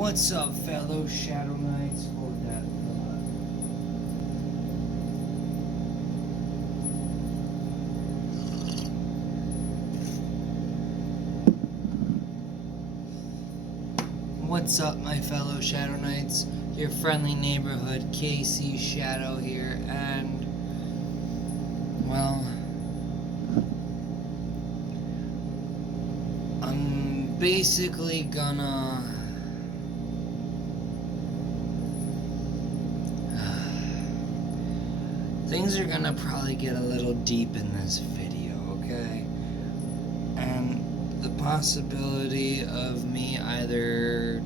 What's up, fellow Shadow Knights? Hold that thought. What's up, my fellow Shadow Knights? Your friendly neighborhood KC Shadow here, and well, I'm basically gonna things are gonna probably get a little deep in this video, okay? And the possibility of me either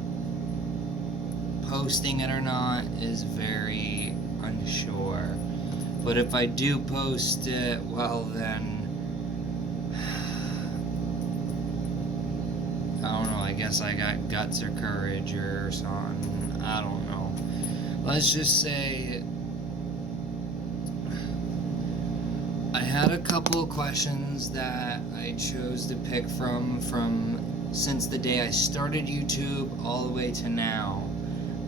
posting it or not is very unsure. But if I do post it, well then, I don't know, I guess I got guts or courage or something, I don't know. Let's just say I had a couple of questions that I chose to pick from since the day I started YouTube all the way to now.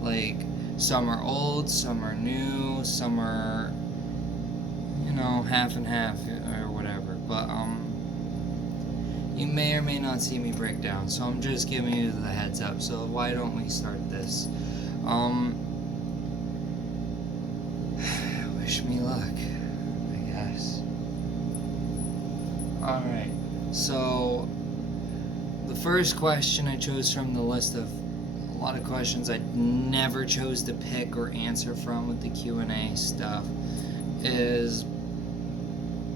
Like, some are old, some are new, some are, you know, half and half or whatever. But you may or may not see me break down, so I'm just giving you the heads up. So why don't we start this? Wish me luck, I guess. Alright, so the first question I chose from the list of a lot of questions I never chose to pick or answer from with the Q&A stuff is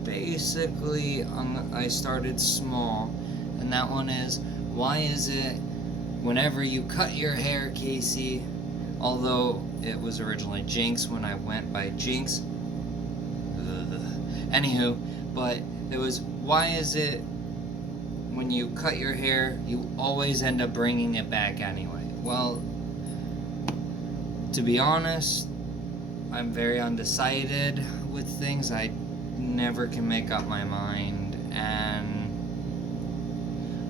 basically, I started small, and that one is, why is it whenever you cut your hair, Casey, although it was originally Jinx when I went by Jinx, anywho, but it was, why is it when you cut your hair, you always end up bringing it back anyway? Well, to be honest, I'm very undecided with things. I never can make up my mind, and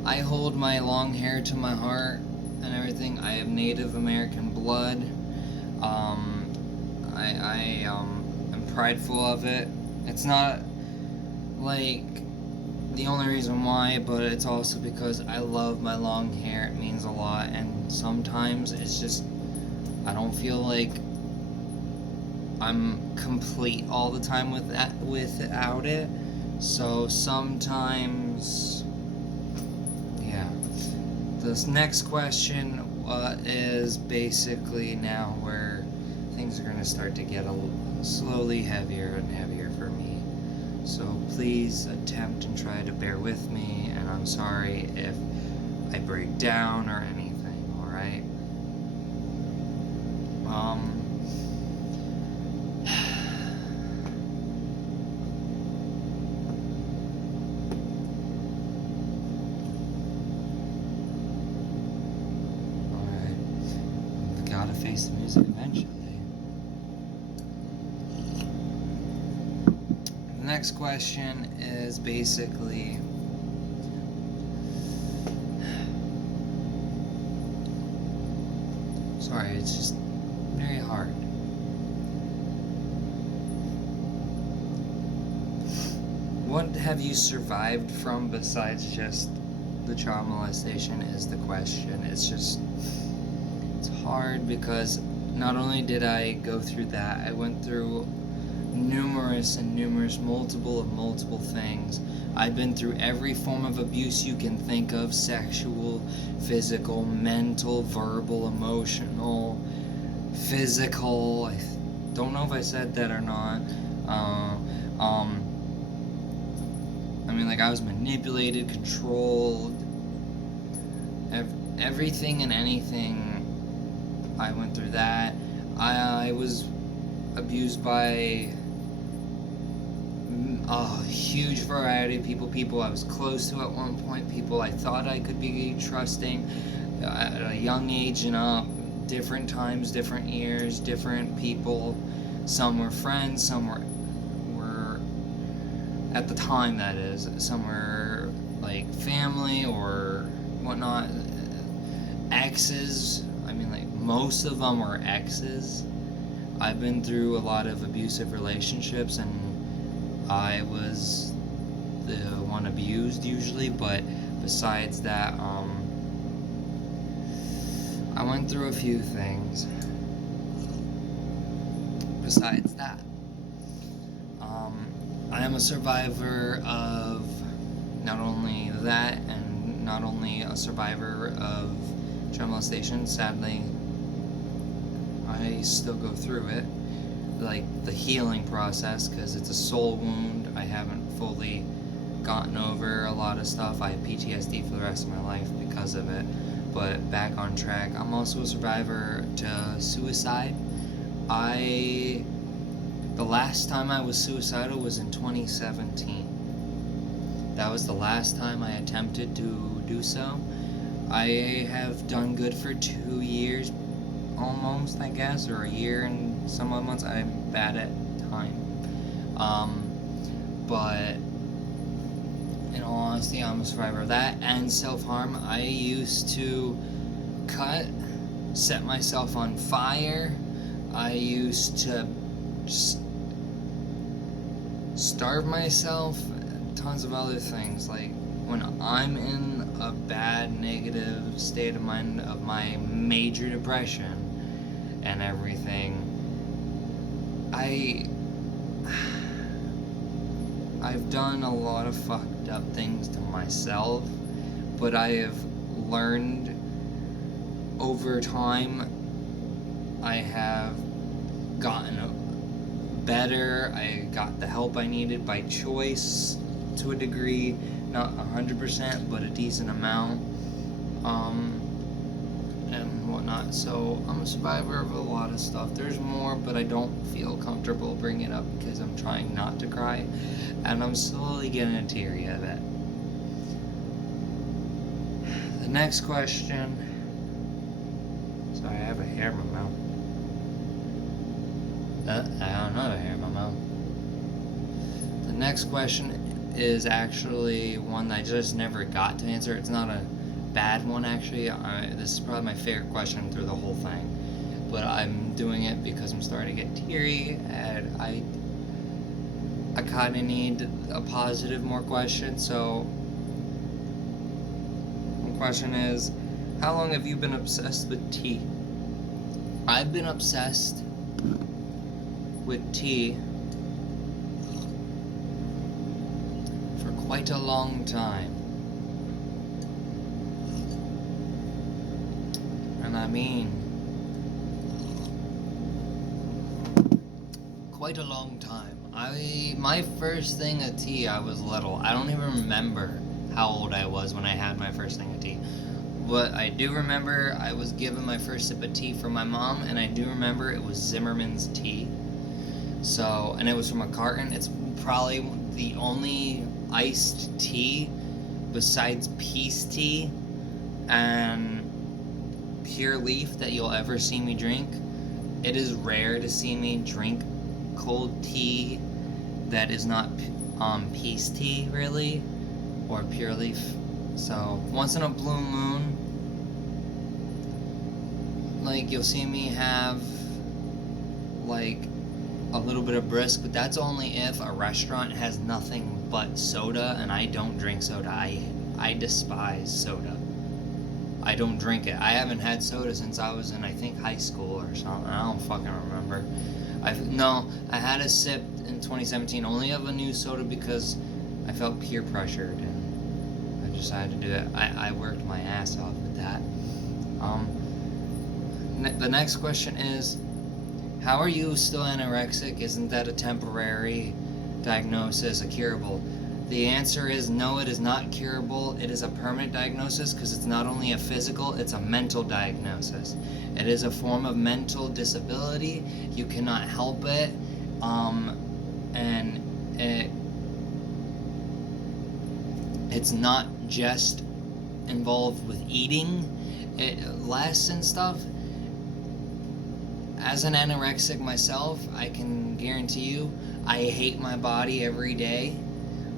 I hold my long hair to my heart and everything. I have Native American blood. I'm prideful of it. It's not like the only reason why, but it's also because I love my long hair. It means a lot, and sometimes it's just, I don't feel like I'm complete all the time without it. So sometimes, yeah. This next question is basically now where things are going to start to get slowly heavier and heavier for me. So please attempt and try to bear with me, and I'm sorry if I break down or anything, alright? Alright, we gotta face the music eventually. The next question is basically, sorry, it's just very hard. What have you survived from besides just the child molestation is the question. It's hard because not only did I go through that, I went through multiple things. I've been through every form of abuse you can think of: sexual, physical, mental, verbal, emotional, physical. I don't know if I said that or not. I mean, like, I was manipulated, controlled, everything and anything. I went through that. I was abused by a huge variety of people I was close to at one point, people I thought I could be trusting at a young age and up, different times, different years, different people. Some were friends, some were at the time, that is, some were like family or whatnot, exes. I mean, like, most of them were exes. I've been through a lot of abusive relationships, and I was the one abused usually, but besides that, I went through a few things. Besides that, I am a survivor of not only that, and not only a survivor of child molestation. Sadly, I still go through it, like the healing process, because it's a soul wound. I haven't fully gotten over a lot of stuff. I have PTSD for the rest of my life because of it. But back on track, I'm also a survivor to suicide. The last time I was suicidal was in 2017. That was the last time I attempted to do so. I have done good for 2 years, almost, I guess, or a year and some odd months. I'm bad at time. But in all honesty, I'm a survivor of that and self-harm. I used to set myself on fire. I used to just starve myself, tons of other things. Like, when I'm in a bad, negative state of mind of my major depression and everything, I've done a lot of fucked up things to myself, but I have learned over time. I have gotten better. I got the help I needed by choice to a degree, not 100%, but a decent amount, and whatnot. So I'm a survivor of a lot of stuff. There's more, but I don't feel comfortable bringing it up because I'm trying not to cry, and I'm slowly getting teary of it. The next question. Sorry, I have a hair in my mouth. I don't know, hair in my mouth. The next question is actually one that I just never got to answer. It's not a bad one, actually. This is probably my favorite question through the whole thing, but I'm doing it because I'm starting to get teary, and I kind of need a positive more question. So the question is, how long have you been obsessed with tea? I've been obsessed with tea for quite a long time. And I mean, quite a long time. My first thing of tea, I was little. I don't even remember how old I was when I had my first thing of tea. But I do remember I was given my first sip of tea from my mom, and I do remember it was Zimmerman's tea. So, and it was from a carton. It's probably the only iced tea besides Peace Tea and Pure Leaf that you'll ever see me drink. It is rare to see me drink cold tea that is not Peace Tea, really, or Pure Leaf. So, once in a blue moon, like, you'll see me have, like, a little bit of brisk, but that's only if a restaurant has nothing but soda, and I don't drink soda. I despise soda. I don't drink it. I haven't had soda since I was in, I think, high school or something. I don't fucking remember. I had a sip in 2017, only of a new soda because I felt peer pressured, and I decided to do it. I worked my ass off with that. The next question is, how are you still anorexic? Isn't that a temporary diagnosis, a curable? The answer is no, it is not curable. It is a permanent diagnosis because it's not only a physical, it's a mental diagnosis. It is a form of mental disability. You cannot help it. And it's not just involved with eating less and stuff. As an anorexic myself, I can guarantee you, I hate my body every day.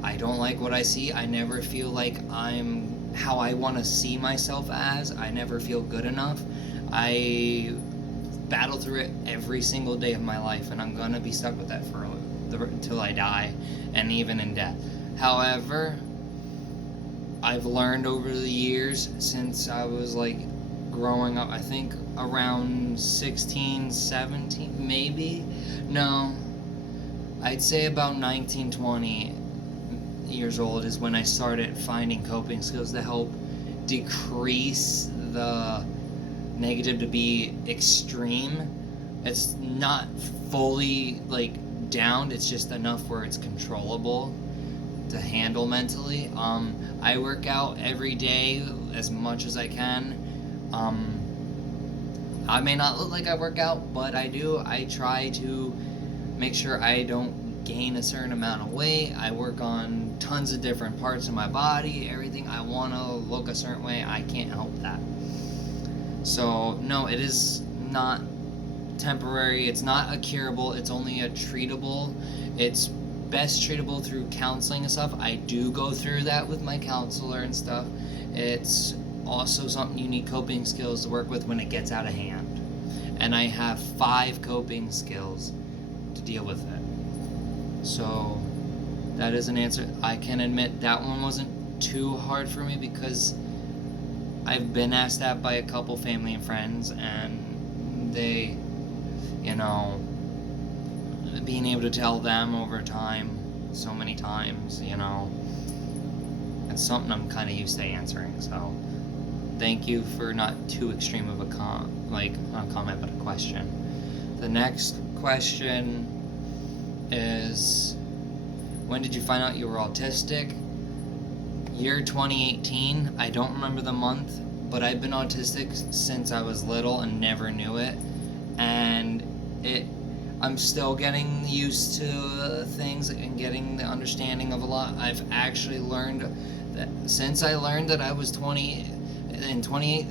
I don't like what I see. I never feel like I'm how I want to see myself as. I never feel good enough. I battle through it every single day of my life, and I'm gonna be stuck with that until I die, and even in death. However, I've learned over the years since I was like growing up, I think around 16, 17, maybe? No, I'd say about 19, 20 years old is when I started finding coping skills to help decrease the negative to be extreme. It's not fully like downed, it's just enough where it's controllable to handle mentally. I work out every day as much as I can. I may not look like I work out, but I do. I try to make sure I don't gain a certain amount of weight. I work on tons of different parts of my body, everything. I want to look a certain way. I can't help that. So, no, it is not temporary. It's not a curable. It's only a treatable. It's best treatable through counseling and stuff. I do go through that with my counselor and stuff. It's also something you need coping skills to work with when it gets out of hand. And I have 5 coping skills to deal with it. So that is an answer. I can admit that one wasn't too hard for me because I've been asked that by a couple family and friends, and they, being able to tell them over time so many times, it's something I'm kind of used to answering. So thank you for not too extreme of a comment, but a question. The next question is, when did you find out you were autistic? Year 2018. I don't remember the month, but I've been autistic since I was little and never knew it. And I'm still getting used to things and getting the understanding of a lot. I've actually learned that since I learned that I was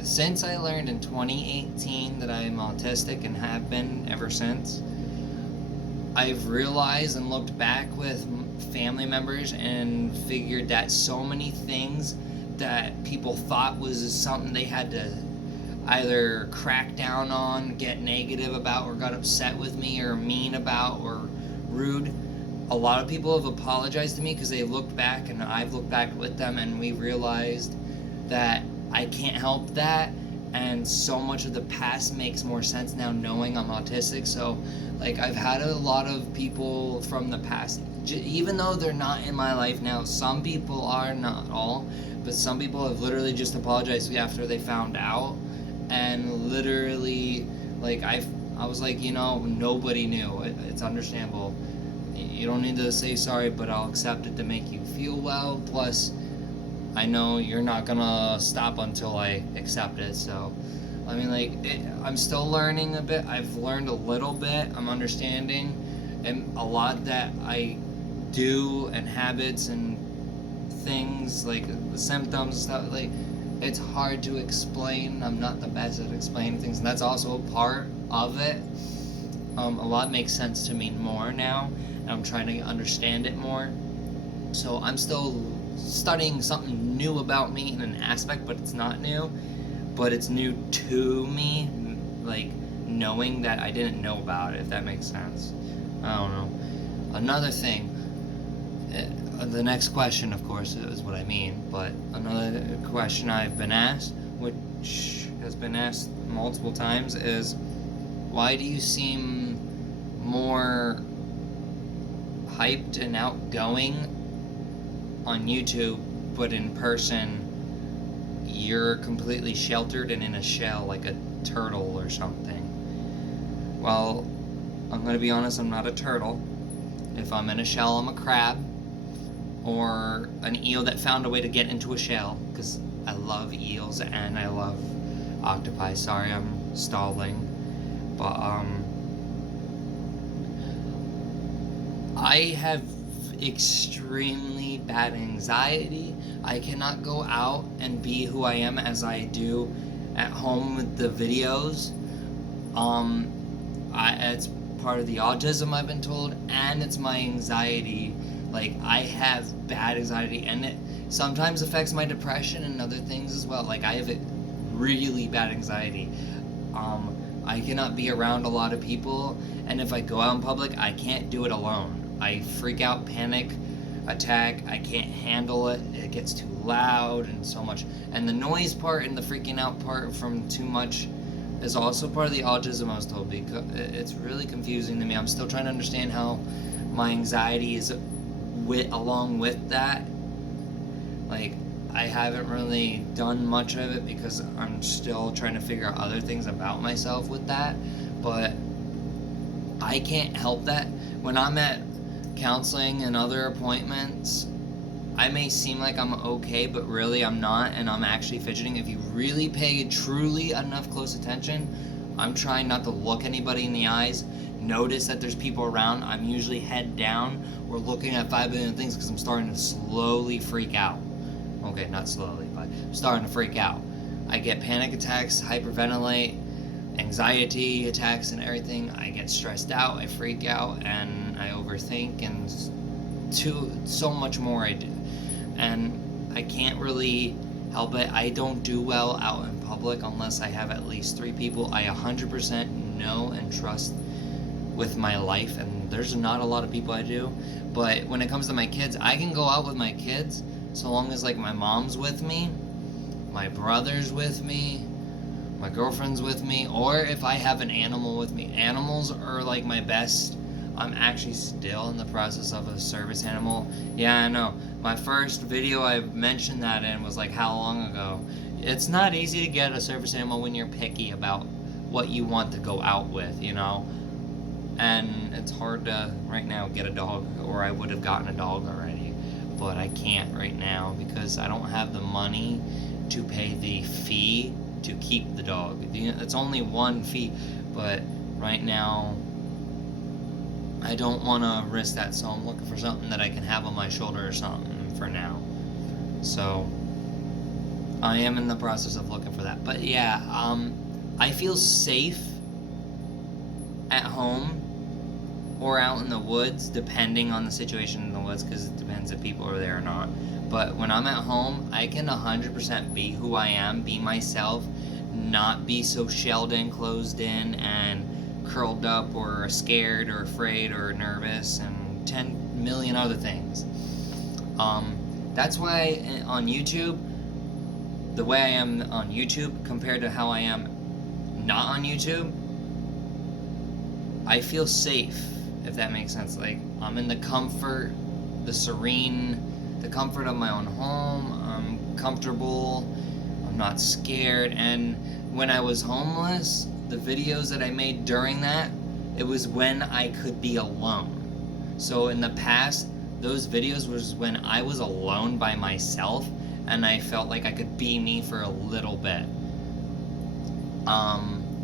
since I learned in 2018 that I am autistic and have been ever since, I've realized and looked back with family members and figured that so many things that people thought was something they had to either crack down on, get negative about, or got upset with me or mean about or rude. A lot of people have apologized to me because they looked back and I've looked back with them, and we realized that I can't help that, and so much of the past makes more sense now knowing I'm autistic. So I've had a lot of people from the past, even though they're not in my life now, some people are, not all, but some people have literally just apologized after they found out. And literally, I was like, nobody knew. It's understandable. You don't need to say sorry, but I'll accept it to make you feel well. Plus, I know you're not gonna stop until I accept it. So, I'm still learning a bit. I've learned a little bit. I'm understanding, and a lot that I do, and habits and things, like the symptoms and stuff, it's hard to explain. I'm not the best at explaining things, and that's also a part of it. A lot makes sense to me more now, and I'm trying to understand it more. So I'm still studying something new about me in an aspect, but it's not new. But it's new to me, knowing that I didn't know about it, if that makes sense. I don't know. Another thing, the next question, of course, is what I mean, but another question I've been asked, which has been asked multiple times, is why do you seem more hyped and outgoing on YouTube, but in person you're completely sheltered and in a shell like a turtle or something? Well, I'm going to be honest, I'm not a turtle. If I'm in a shell, I'm a crab. Or an eel that found a way to get into a shell, because I love eels and I love octopi. Sorry, I'm stalling. But, I have extremely bad anxiety. I cannot go out and be who I am as I do at home with the videos. It's part of the autism, I've been told, and it's my anxiety. I have bad anxiety, and it sometimes affects my depression and other things as well. I have really bad anxiety. I cannot be around a lot of people, and if I go out in public, I can't do it alone. I freak out, panic, attack. I can't handle it. It gets too loud and so much. And the noise part and the freaking out part from too much is also part of the autism I was told, because it's really confusing to me. I'm still trying to understand how my anxiety is along with that. Like, I haven't really done much of it because I'm still trying to figure out other things about myself with that. But I can't help that. When I'm at counseling and other appointments, I may seem like I'm okay, but really I'm not, and I'm actually fidgeting. If you really pay truly enough close attention, I'm trying not to look anybody in the eyes, notice that there's people around. I'm usually head down or looking at 5 billion things because I'm starting to slowly freak out. Okay, not slowly, but I'm starting to freak out. I get panic attacks, hyperventilate, anxiety attacks and everything. I get stressed out, I freak out, and I overthink, and so much more I do. And I can't really help it. I don't do well out in public unless I have at least 3 people I 100% know and trust with my life, and there's not a lot of people I do. But when it comes to my kids, I can go out with my kids so long as, like, my mom's with me, my brother's with me, my girlfriend's with me, or if I have an animal with me. Animals are like my best. I'm actually still in the process of a service animal. Yeah, I know. My first video I mentioned that in was like how long ago. It's not easy to get a service animal when you're picky about what you want to go out with, you know? And it's hard to, right now, get a dog, or I would have gotten a dog already. But I can't right now because I don't have the money to pay the fee to keep the dog. It's only one fee, but right now I don't want to risk that, so I'm looking for something that I can have on my shoulder or something for now. So I am in the process of looking for that. But yeah, I feel safe at home or out in the woods, depending on the situation in the woods, because it depends if people are there or not. But when I'm at home, I can 100% be who I am, be myself, not be so shelled in, closed in, and curled up, or scared, or afraid, or nervous, and 10 million other things. That's why on YouTube, the way I am on YouTube compared to how I am not on YouTube, I feel safe, if that makes sense. Like, I'm in the comfort, the comfort of my own home. I'm comfortable, I'm not scared. And when I was homeless, the videos that I made during that, it was when I could be alone. So in the past, those videos was when I was alone by myself, and I felt like I could be me for a little bit.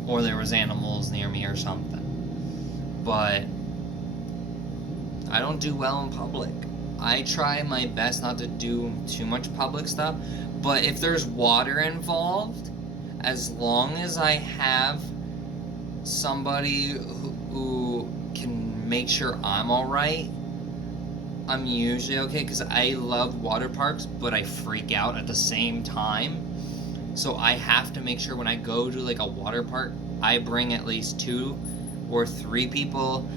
Or there was animals near me or something. But I don't do well in public. I try my best not to do too much public stuff, but if there's water involved, as long as I have somebody who can make sure I'm alright, I'm usually okay, because I love water parks, but I freak out at the same time. So I have to make sure when I go to like a water park, I bring at least 2 or 3 people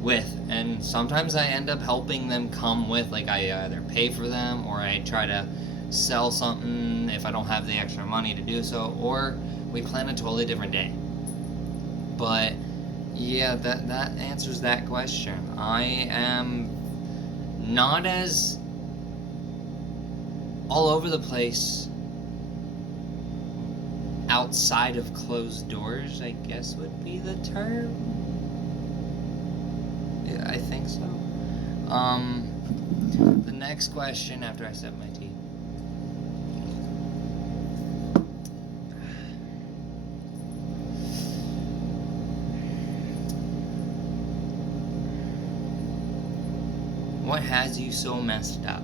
with, and sometimes I end up helping them come with. Like, I either pay for them, or I try to sell something if I don't have the extra money to do so, or we plan a totally different day. But yeah, that answers that question. I am not as all over the place outside of closed doors, I guess would be the term. Yeah, I think so. The next question after I sip my tea. What has you so messed up?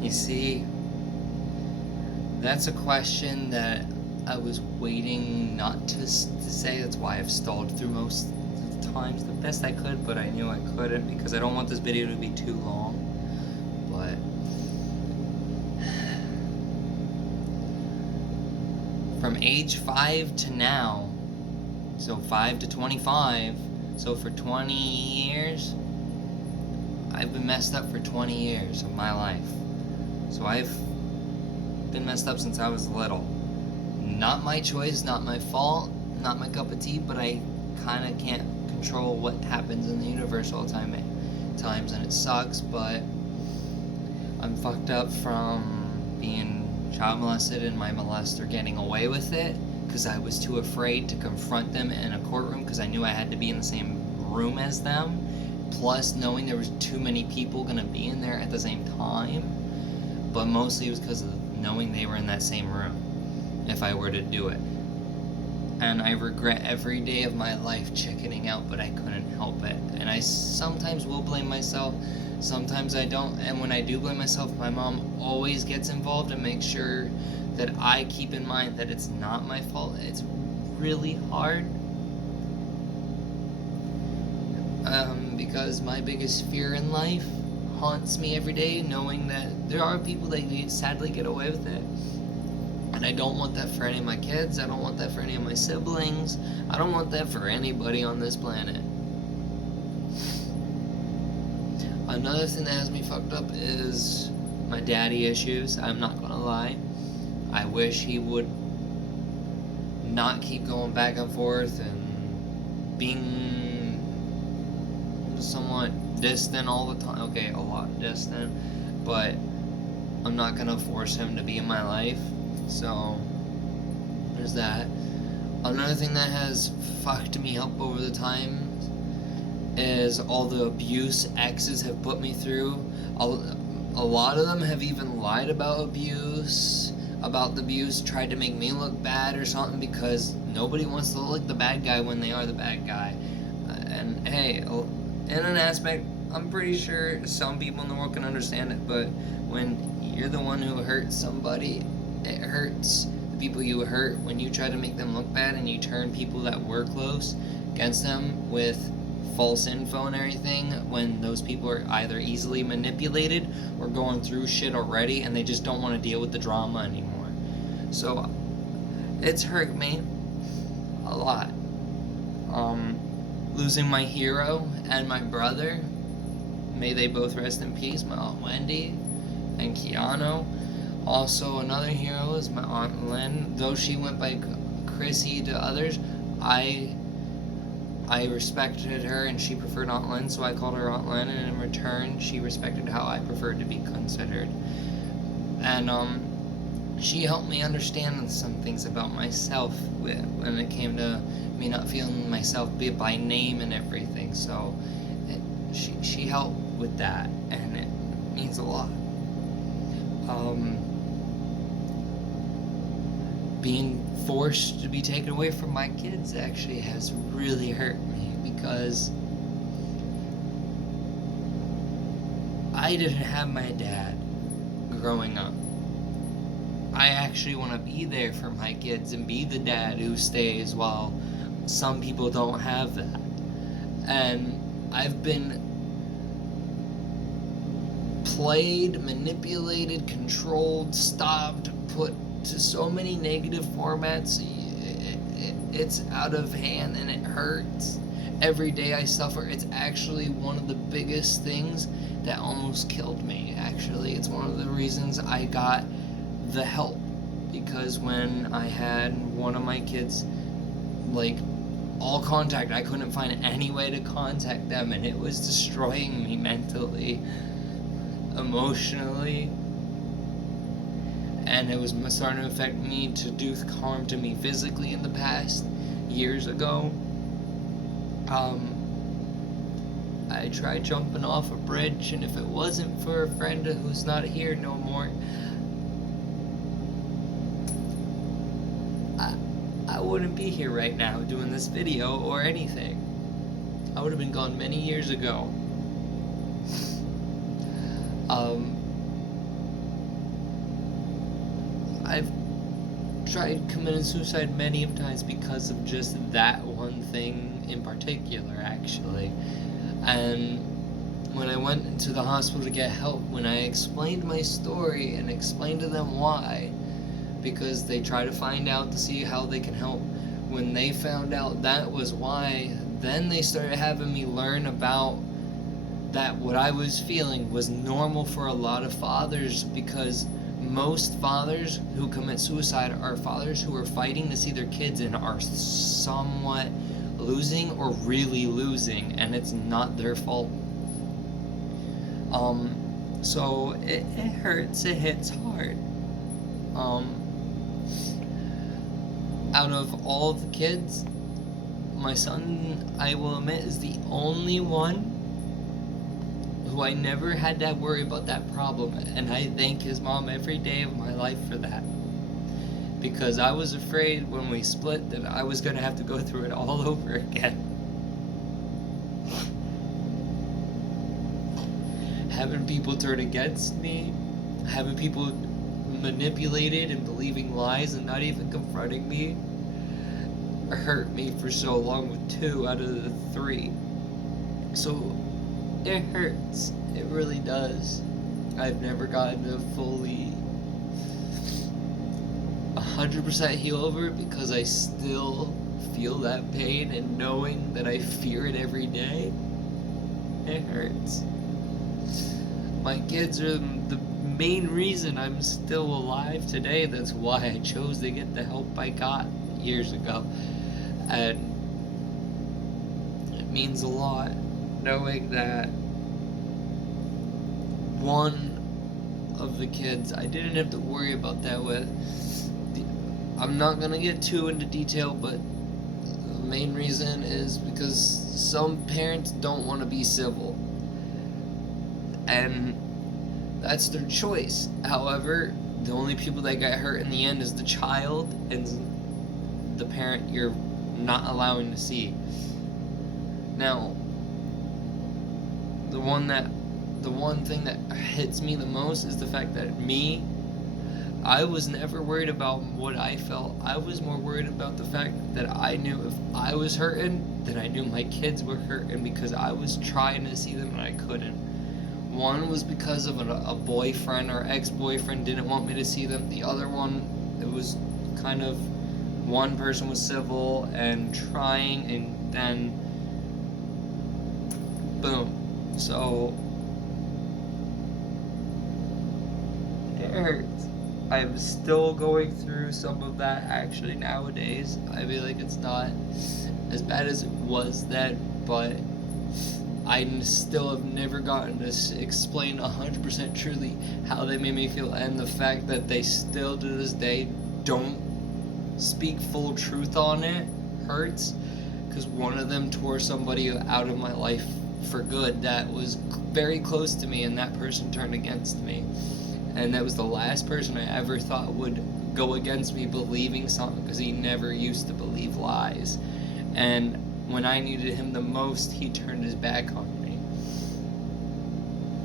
You see, that's a question that I was waiting not to say. That's why I've stalled through most of the times the best I could, but I knew I couldn't because I don't want this video to be too long. But from age 5 to now, so 5 to 25, so for 20 years, I've been messed up for 20 years of my life. So I've been messed up since I was little. Not my choice, not my fault, not my cup of tea, but I kind of can't control what happens in the universe all the times, and it sucks, but I'm fucked up from being child molested and my molester getting away with it because I was too afraid to confront them in a courtroom because I knew I had to be in the same room as them, plus knowing there was too many people going to be in there at the same time. But mostly it was because of knowing they were in that same room if I were to do it. And I regret every day of my life chickening out, but I couldn't help it. And I sometimes will blame myself, sometimes I don't. And when I do blame myself, my mom always gets involved and makes sure that I keep in mind that it's not my fault. It's really hard. Because my biggest fear in life haunts me every day, knowing that there are people that sadly get away with it. And I don't want that for any of my kids. I don't want that for any of my siblings. I don't want that for anybody on this planet. Another thing that has me fucked up is my daddy issues. I'm not gonna lie. I wish he would not keep going back and forth and being somewhat distant all the time. Okay, a lot distant. But I'm not gonna force him to be in my life. So, there's that. Another thing that has fucked me up over the time is all the abuse exes have put me through. A lot of them have even lied about the abuse, tried to make me look bad or something because nobody wants to look like the bad guy when they are the bad guy. And hey, in an aspect, I'm pretty sure some people in the world can understand it, but when you're the one who hurts somebody, it hurts the people you hurt when you try to make them look bad and you turn people that were close against them with false info and everything, when those people are either easily manipulated or going through shit already and they just don't want to deal with the drama anymore. So it's hurt me a lot. Losing my hero and my brother, may they both rest in peace, my Aunt Wendy and Keanu. Also, another hero is my Aunt Lynn. Though she went by Chrissy to others, I respected her and she preferred Aunt Lynn, so I called her Aunt Lynn, and in return, she respected how I preferred to be considered. And she helped me understand some things about myself when it came to me not feeling myself by name and everything. So she helped with that, and it means a lot. Being forced to be taken away from my kids actually has really hurt me because I didn't have my dad growing up. I actually want to be there for my kids and be the dad who stays while some people don't have that. And I've been played, manipulated, controlled, stopped, put to so many negative formats. It's out of hand and it hurts. Every day I suffer. It's actually one of the biggest things that almost killed me. Actually, it's one of the reasons I got the help, because when I had one of my kids, like, all contact, I couldn't find any way to contact them, and it was destroying me mentally, emotionally, and it was starting to affect me to do harm to me physically in the past years ago. I tried jumping off a bridge, and if it wasn't for a friend who's not here no more, I wouldn't be here right now doing this video or anything. I would have been gone many years ago. I've tried committing suicide many of times because of just that one thing in particular, actually. And when I went into the hospital to get help, when I explained my story and explained to them why, because they try to find out to see how they can help. When they found out that was why, then they started having me learn about that what I was feeling was normal for a lot of fathers, because most fathers who commit suicide are fathers who are fighting to see their kids and are somewhat losing or really losing, and it's not their fault. So it hurts, it hits hard. Out of all of the kids, my son, I will admit, is the only one who I never had to worry about that problem, and I thank his mom every day of my life for that, because I was afraid when we split that I was going to have to go through it all over again. Having people turn against me, having people manipulated and believing lies and not even confronting me, hurt me for so long with 2 out of the 3. So it hurts. It really does. I've never gotten to fully 100% heal over it, because I still feel that pain, and knowing that I fear it every day, it hurts. My kids are the main reason I'm still alive today. That's why I chose to get the help I got years ago. And it means a lot knowing that one of the kids I didn't have to worry about that with. I'm not gonna get too into detail, but the main reason is because some parents don't want to be civil, and that's their choice. However, the only people that get hurt in the end is the child and the parent you're not allowing to see. Now, the one thing that hits me the most is the fact that I was never worried about what I felt. I was more worried about the fact that I knew if I was hurting, then I knew my kids were hurting, because I was trying to see them and I couldn't. One was because of a boyfriend or ex-boyfriend didn't want me to see them. The other one, it was kind of, one person was civil and trying, and then boom. So it hurts. I'm still going through some of that actually nowadays. I feel like it's not as bad as it was then, but I still have never gotten to explain 100% truly how they made me feel, and the fact that they still to this day don't speak full truth on it hurts, because one of them tore somebody out of my life for good that was very close to me, and that person turned against me, and that was the last person I ever thought would go against me believing something, because he never used to believe lies, and when I needed him the most, he turned his back on me.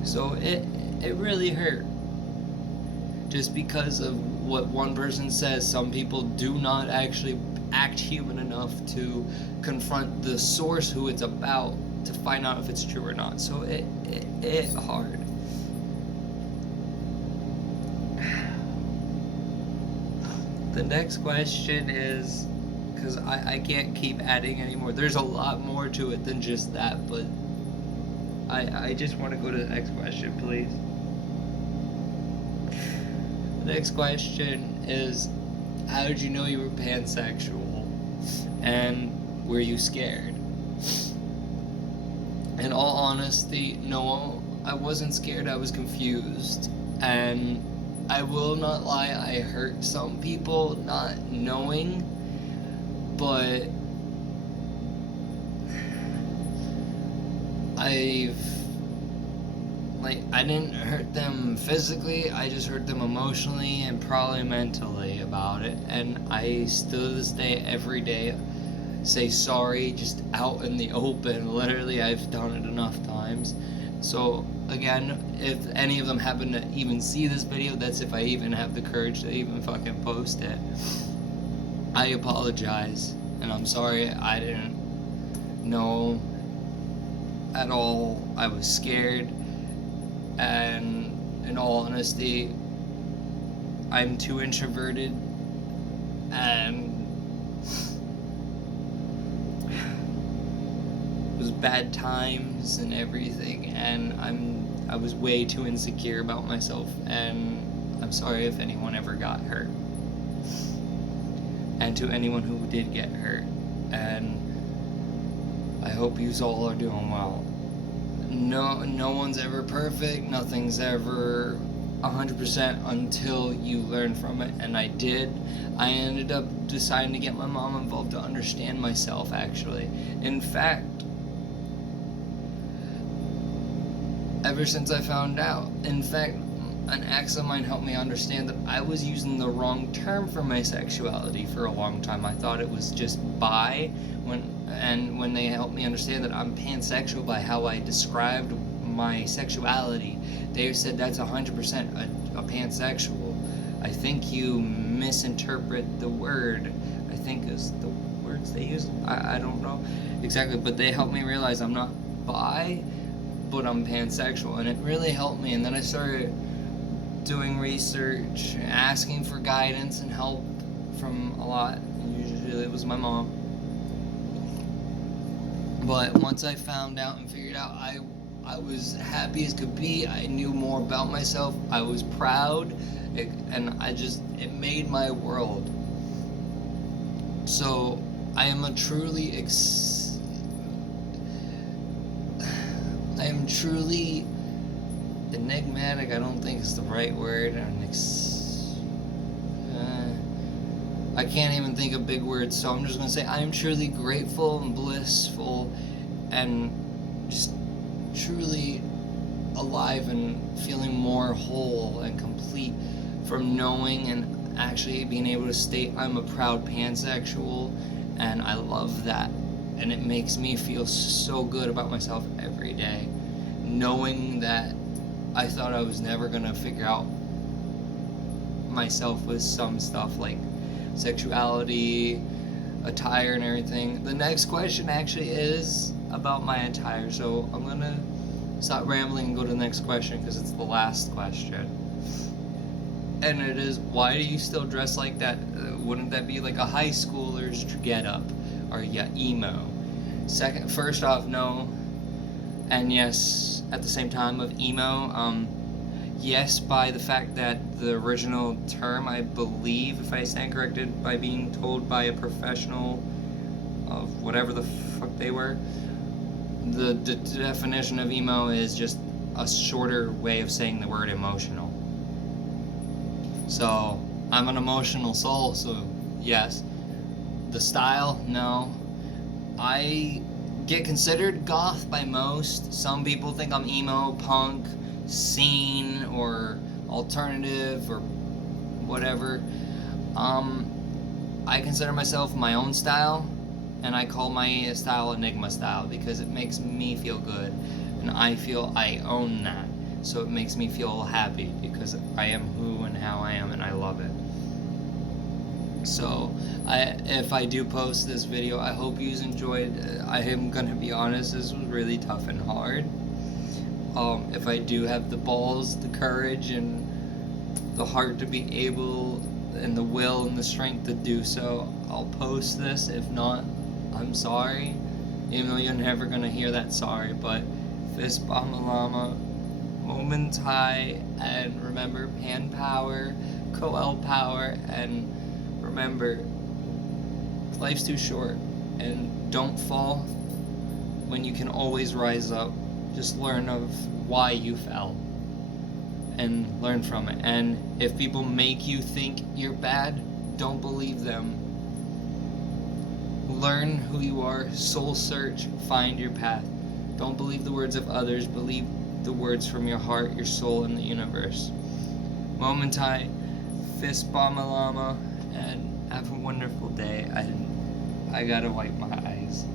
So it really hurt. Just because of what one person says, some people do not actually act human enough to confront the source who it's about to find out if it's true or not. So it hard. The next question is, because I can't keep adding anymore. There's a lot more to it than just that, but I just want to go to the next question, please. The next question is, how did you know you were pansexual? And were you scared? In all honesty, no, I wasn't scared, I was confused. And I will not lie, I hurt some people not knowing, but I didn't hurt them physically, I just hurt them emotionally and probably mentally about it. And I still to this day, every day, say sorry just out in the open. Literally, I've done it enough times. So again, if any of them happen to even see this video, that's if I even have the courage to even fucking post it. I apologize, and I'm sorry I didn't know at all. I was scared, and in all honesty, I'm too introverted and it was bad times and everything, and I was way too insecure about myself, and I'm sorry if anyone ever got hurt, and to anyone who did get hurt, and I hope you all are doing well. No one's ever perfect, nothing's ever 100% until you learn from it, and I did. I ended up deciding to get my mom involved to understand myself, actually. In fact, ever since I found out, an ex of mine helped me understand that I was using the wrong term for my sexuality for a long time. I thought it was just bi, when they helped me understand that I'm pansexual by how I described my sexuality, they said that's 100% a pansexual. I think you misinterpret the word. I think is the words they use. I don't know exactly, but they helped me realize I'm not bi, but I'm pansexual, and it really helped me. And then I started doing research, asking for guidance and help from a lot. Usually it was my mom. But once I found out and figured out, I was happy as could be. I knew more about myself. I was proud, and it made my world. So I am a truly enigmatic. I don't think it's the right word. I can't even think of big words, so I'm just going to say I am truly grateful and blissful and just truly alive and feeling more whole and complete from knowing and actually being able to state I'm a proud pansexual, and I love that, and it makes me feel so good about myself every day, knowing that I thought I was never going to figure out myself with some stuff like sexuality, attire, and everything. The next question actually is about my attire, so I'm gonna stop rambling and go to the next question because it's the last question. And it is, why do you still dress like that? Wouldn't that be like a high schooler's get up? Are you emo? First off, no. And yes, at the same time of emo, yes, by the fact that the original term, I believe, if I stand corrected, by being told by a professional of whatever the fuck they were, the definition of emo is just a shorter way of saying the word emotional. So, I'm an emotional soul, so yes. The style, no. I get considered goth by most. Some people think I'm emo, punk, scene, or alternative, or whatever. I consider myself my own style, and I call my style Enigma style because it makes me feel good, and I feel I own that, so it makes me feel happy because I am who and how I am, and I love it. So if I do post this video, I hope you enjoyed. I am gonna be honest, this was really tough and hard. If I do have the balls, the courage, and the heart to be able, and the will and the strength to do so, I'll post this. If not, I'm sorry, even though you're never gonna hear that sorry. But fist llama, moment high, and remember pan power, Coel power, and remember life's too short, and don't fall when you can always rise up. Just learn of why you fell and learn from it. And if people make you think you're bad, don't believe them. Learn who you are, soul search, find your path. Don't believe the words of others, believe the words from your heart, your soul, and the universe. Momentai, fist llama, and have a wonderful day. I gotta wipe my eyes.